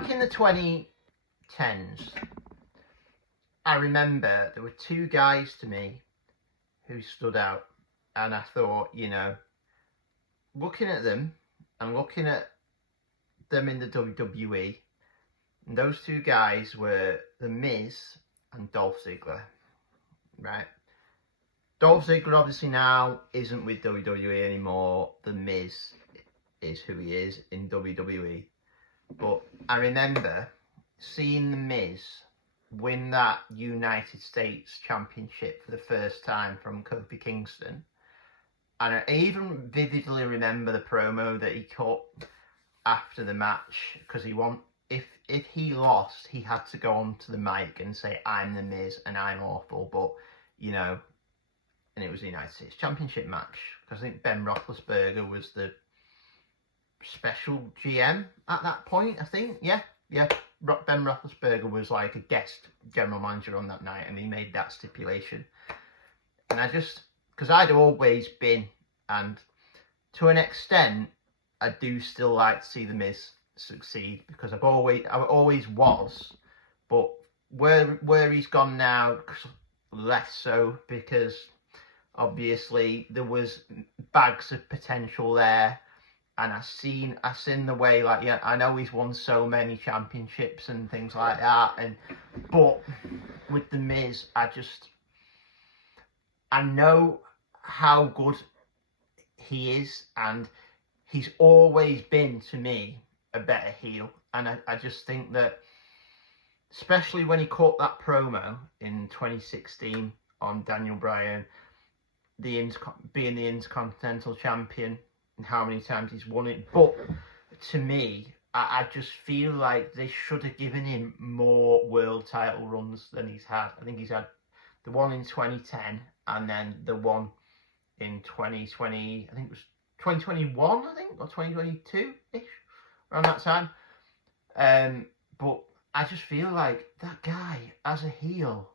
back in the 2010s, I remember there were two guys to me who stood out, and I thought, you know, looking at them and looking at them in the WWE, and those two guys were The Miz and Dolph Ziggler, right? Dolph Ziggler obviously now isn't with WWE anymore. The Miz is who he is in WWE. But I remember seeing The Miz win that United States Championship for the first time from Kofi Kingston. And I even vividly remember the promo that he cut after the match, because if he lost, he had to go onto the mic and say, "I'm The Miz and I'm awful," but, you know, and it was the United States Championship match, because I think Ben Roethlisberger was the special GM at that point, I think. Yeah. Ben Roethlisberger was like a guest general manager on that night, and he made that stipulation. And I just, because I'd always been, and to an extent, I do still like to see The Miz succeed, because I always was, but where he's gone now, less so, because obviously there was bags of potential there, and I seen the way, like, yeah, I know he's won so many championships and things like that, but with The Miz, I know how good he is, and he's always been, to me, a better heel. And I just think that, especially when he caught that promo in 2016 on Daniel Bryan, being the Intercontinental Champion, and how many times he's won it. But to me, I just feel like they should have given him more world title runs than he's had. I think he's had the one in 2010, and then the one in 2020, I think it was 2021, I think, or 2022-ish, around that time. But I just feel like that guy, as a heel,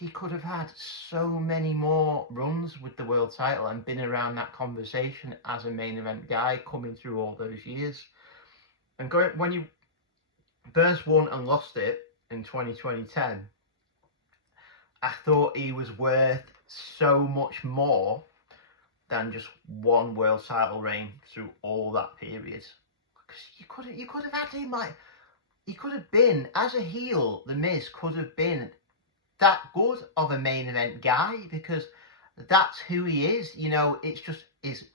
he could have had so many more runs with the world title and been around that conversation as a main event guy coming through all those years. And when you first won and lost it in 2010, I thought he was worth so much more than just one world title reign through all that period. Because you could have had him, like, he could have been, as a heel, The Miz could have been that good of a main event guy, because that's who he is. You know, it's just his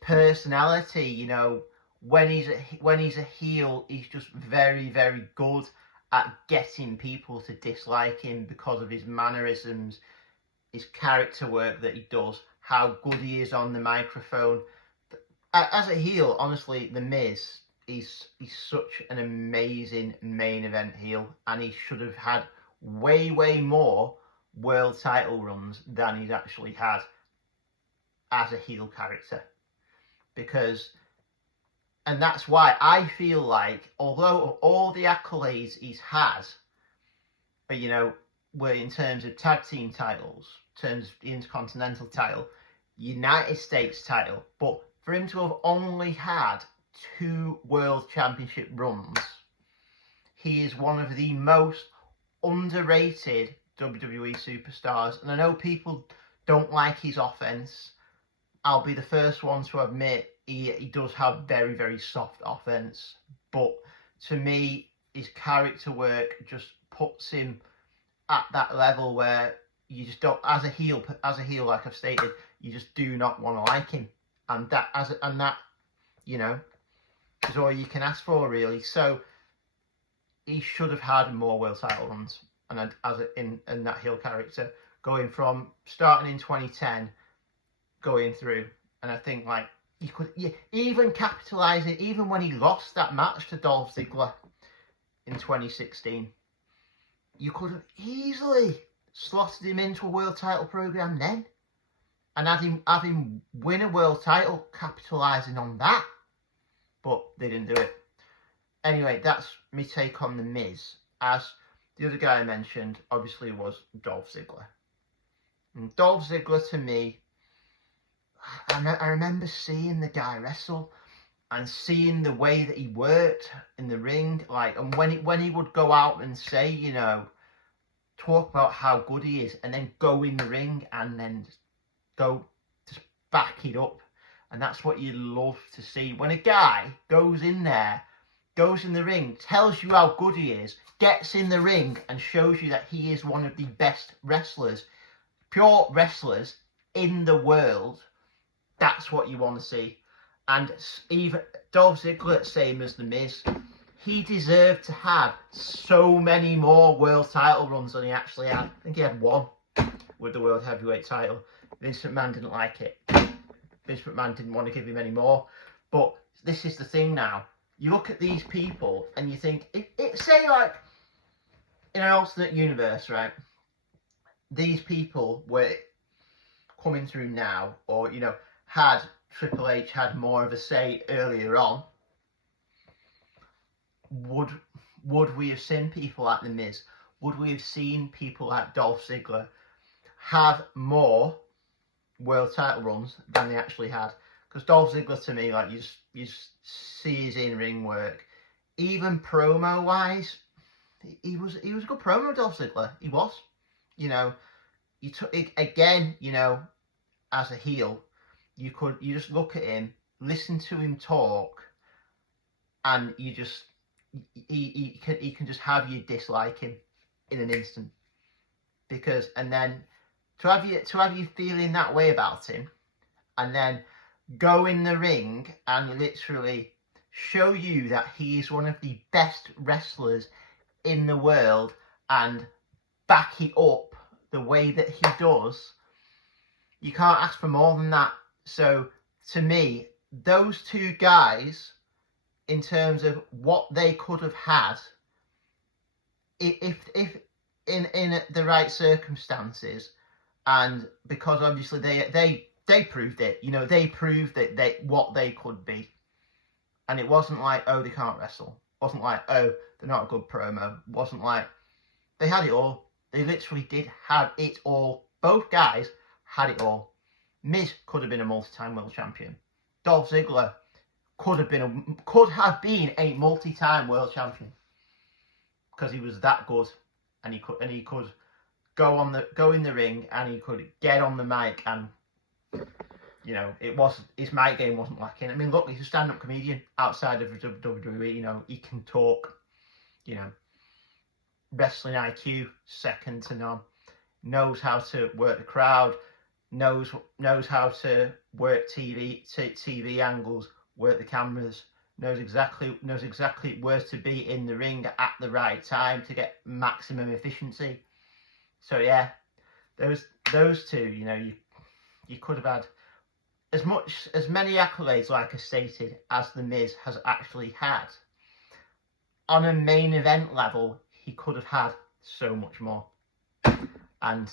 personality. You know, when he's a heel, he's just very, very good at getting people to dislike him because of his mannerisms, his character work that he does, how good he is on the microphone. As a heel, honestly, The Miz, he's such an amazing main event heel, and he should have had way more world title runs than he's actually had as a heel character. And that's why I feel like, although all the accolades he's had, you know, were in terms of tag team titles, in terms of the Intercontinental title, United States title, but for him to have only had 2 world championship runs, he is one of the most underrated WWE superstars. And I know people don't like his offense. I'll be the first one to admit he does have very, very soft offense, but to me, his character work just puts him at that level where you just don't, as a heel, like I've stated, you just do not want to like him, and that you know, is all you can ask for, really. So he should have had more world title runs, and in that heel character, going from starting in 2010, going through, and I think, like, you could even capitalise it, even when he lost that match to Dolph Ziggler in 2016. You could have easily slotted him into a world title program then, and have him win a world title, capitalising on that. But they didn't do it. Anyway, that's my take on The Miz. As the other guy I mentioned, obviously, was Dolph Ziggler. And Dolph Ziggler, to me, I remember seeing the guy wrestle, and seeing the way that he worked in the ring, like, and when he would go out and say, you know, talk about how good he is, and then go in the ring and then just back it up. And that's what you love to see. When a guy goes in there, goes in the ring, tells you how good he is, gets in the ring and shows you that he is one of the best wrestlers, pure wrestlers in the world, that's what you want to see. And even Dolph Ziggler, same as The Miz, he deserved to have so many more world title runs than he actually had. I think he had one with the world heavyweight title. Vince McMahon didn't like it. Vince McMahon didn't want to give him any more. But this is the thing now. You look at these people and you think, say like, in an alternate universe, right? These people were coming through now, or, you know, had Triple H had more of a say earlier on, would we have seen people like The Miz? Would we have seen people like Dolph Ziggler have more world title runs than they actually had? Because Dolph Ziggler, to me, like, you see his in-ring work, even promo-wise, he was a good promo, Dolph Ziggler. He was, you know, you took it again, you know, as a heel, you just look at him, listen to him talk, and you just he can just have you dislike him in an instant. Because, and then to have you feeling that way about him, and then go in the ring and literally show you that he is one of the best wrestlers in the world, and back it up the way that he does, you can't ask for more than that. So to me, those two guys, in terms of what they could have had, if in the right circumstances, and because obviously they proved it, you know, they proved that what they could be, and it wasn't like, oh, they can't wrestle, it wasn't like, oh, they're not a good promo, it wasn't like, they had it all. They literally did have it all. Both guys had it all. Miz could have been a multi-time world champion. Dolph Ziggler could have been a multi-time world champion, because he was that good, and he could go in the ring, and he could get on the mic, and, you know, his mic game wasn't lacking. I mean, look, he's a stand-up comedian outside of WWE. You know, he can talk. You know, wrestling IQ second to none. Knows how to work the crowd. Knows how to work TV angles, work the cameras. Knows exactly where to be in the ring at the right time to get maximum efficiency. So yeah, those two, you know, you could have had as many accolades, like I stated, as The Miz has actually had. On a main event level, he could have had so much more. And,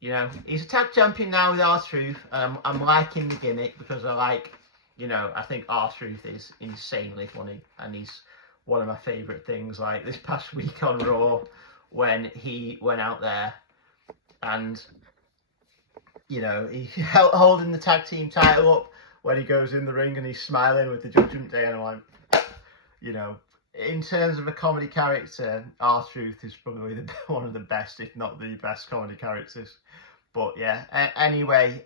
you know, he's a tag champion now with R-Truth, and I'm liking the gimmick, because I like, you know, I think R-Truth is insanely funny, and he's one of my favourite things. Like this past week on Raw, when he went out there and, you know, he holding the tag team title up when he goes in the ring and he's smiling with the Judgment Day, and I'm like, you know, in terms of a comedy character, R-Truth is probably one of the best, if not the best comedy characters. But yeah, anyway,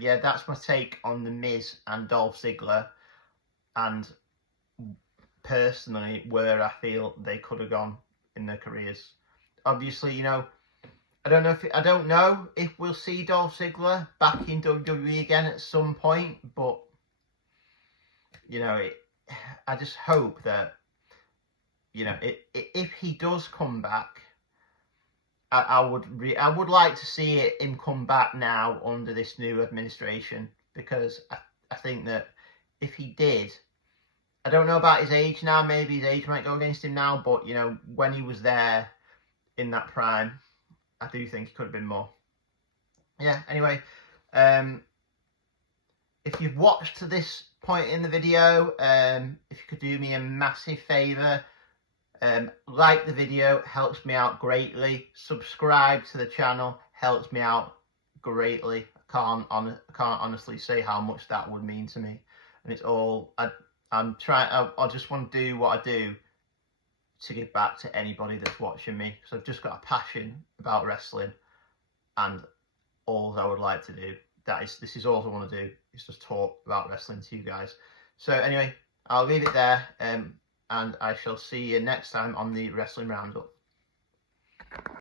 yeah, that's my take on The Miz and Dolph Ziggler, and personally where I feel they could have gone in their careers. Obviously, you know, I don't know if we'll see Dolph Ziggler back in WWE again at some point, but, you know, I just hope that, you know, if he does come back, I would like to see him come back now under this new administration, because I think that if he did, I don't know about his age now, maybe his age might go against him now, but, you know, when he was there in that prime, I do think he could have been more. Yeah, anyway, if you've watched to this point in the video, if you could do me a massive favour, like the video, helps me out greatly. Subscribe to the channel, helps me out greatly. I can't honestly say how much that would mean to me. And it's all, I'm trying. I just want to do what I do to give back to anybody that's watching me, because I've just got a passion about wrestling, and all I would like to do, this is all I want to do, is just talk about wrestling to you guys. So anyway, I'll leave it there, and I shall see you next time on the Wrestling Roundup.